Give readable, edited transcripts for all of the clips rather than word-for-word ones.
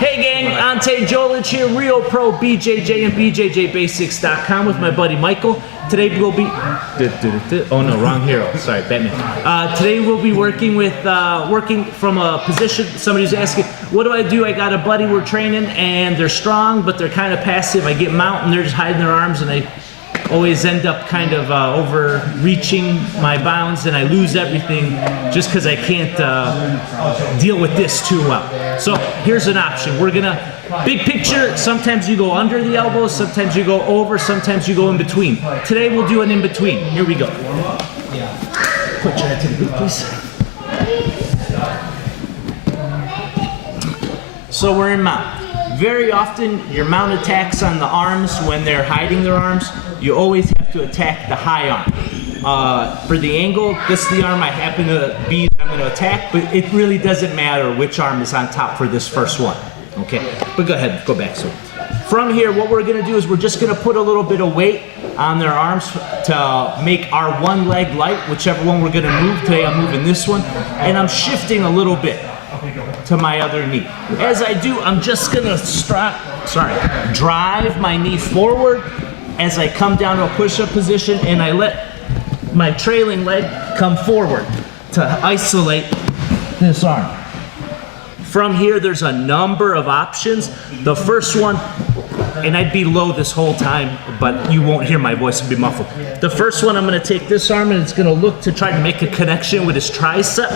Hey gang, Ante Dzolic here, Real Pro BJJ and BJJBasics.com with my buddy Michael. Today we'll be, oh no, wrong hero, sorry, Batman. Today we'll be working from a position. Somebody's asking, what do I do? I got a buddy we're training and they're strong, but they're kind of passive. I get them out and they're just hiding their arms and I always end up kind of overreaching my bounds and I lose everything just because I can't deal with this too well. So here's an option. We're gonna, big picture, sometimes you go under the elbows, sometimes you go over, sometimes you go in between. Today we'll do an in between. Here we go. Put your head to the boot, please. So we're in mount. Very often your mount attacks on the arms when they're hiding their arms. You always have to attack the high arm. For the angle, this is the arm I happen to be, I'm going to attack, but it really doesn't matter which arm is on top for this first one. Okay, but go ahead, go back. So from here, what we're going to do is we're just going to put a little bit of weight on their arms to make our one leg light, whichever one we're going to move. Today I'm moving this one, and I'm shifting a little bit to my other knee. As I do, I'm just going to drive my knee forward as I come down to a push-up position, and I let my trailing leg come forward to isolate this arm. From here, there's a number of options. The first one, and I'd be low this whole time, but you won't hear my voice, it'll be muffled. The first one, I'm gonna take this arm and it's gonna look to try to make a connection with his tricep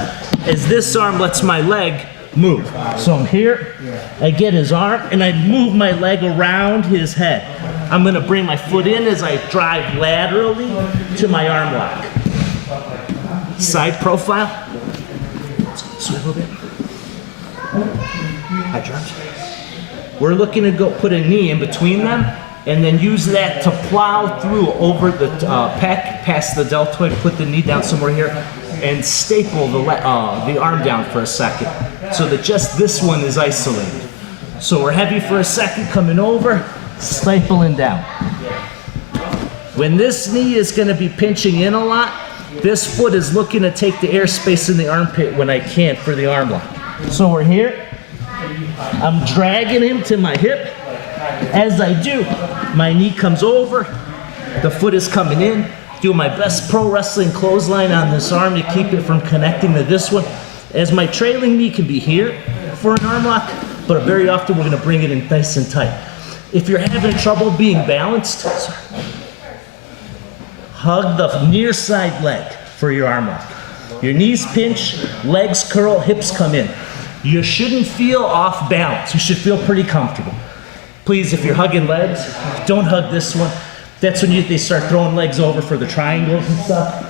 as this arm lets my leg move. So I'm here, I get his arm, and I move my leg around his head. I'm gonna bring my foot in as I drive laterally to my arm lock. Side profile. Swivel a bit. High charge. We're looking to go put a knee in between them and then use that to plow through over the pec, past the deltoid, put the knee down somewhere here, and staple the arm down for a second so that just this one is isolated. So we're heavy for a second, coming over, stapling down. When this knee is going to be pinching in a lot, this foot is looking to take the airspace in the armpit when I can't for the arm lock. So we're here, I'm dragging him to my hip. As I do, my knee comes over, the foot is coming in, do my best pro wrestling clothesline on this arm to keep it from connecting to this one, as my trailing knee can be here for an arm lock, but very often we're going to bring it in nice and tight. If you're having trouble being balanced, hug the near side leg for your arm lock. Your knees pinch, legs curl, hips come in. You shouldn't feel off balance. You should feel pretty comfortable. Please, if you're hugging legs, don't hug this one. That's when they start throwing legs over for the triangles and stuff.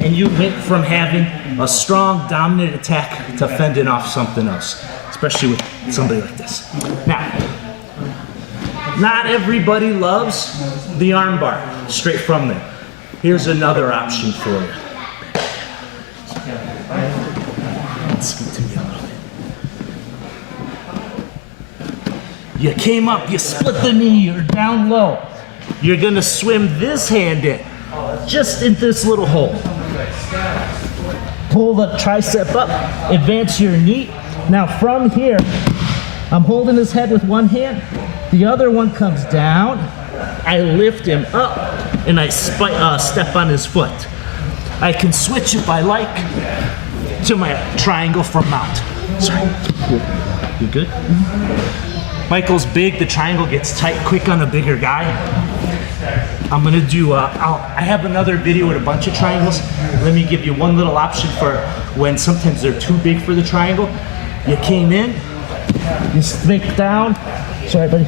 And you went from having a strong, dominant attack to fending off something else, especially with somebody like this. Now, not everybody loves the arm bar straight from there. Here's another option for you. Scoot to me a little bit. You came up, you split the knee, you're down low. You're gonna swim this hand in, just in this little hole. Pull the tricep up, advance your knee. Now from here, I'm holding his head with one hand, the other one comes down, I lift him up, and I step on his foot. I can switch if I like to my triangle from mount. Sorry. You good? Michael's big, the triangle gets tight quick on a bigger guy. I'm gonna do, I have another video with a bunch of triangles. Let me give you one little option for when sometimes they're too big for the triangle. You came in, you stick down, sorry buddy,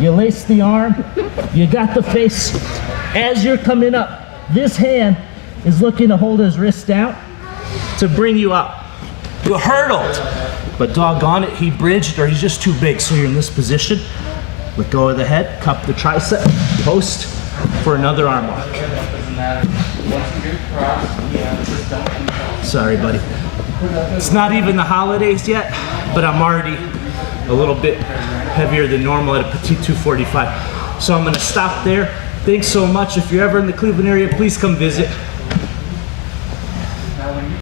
you lace the arm, you got the face. As you're coming up, this hand is looking to hold his wrist down to bring you up. You hurdled, but doggone it, he bridged or he's just too big. So you're in this position, let go of the head, cup the tricep, post for another arm lock. Sorry, buddy. It's not even the holidays yet, but I'm already a little bit heavier than normal at a petite 245. So I'm gonna stop there. Thanks so much. If you're ever in the Cleveland area, please come visit.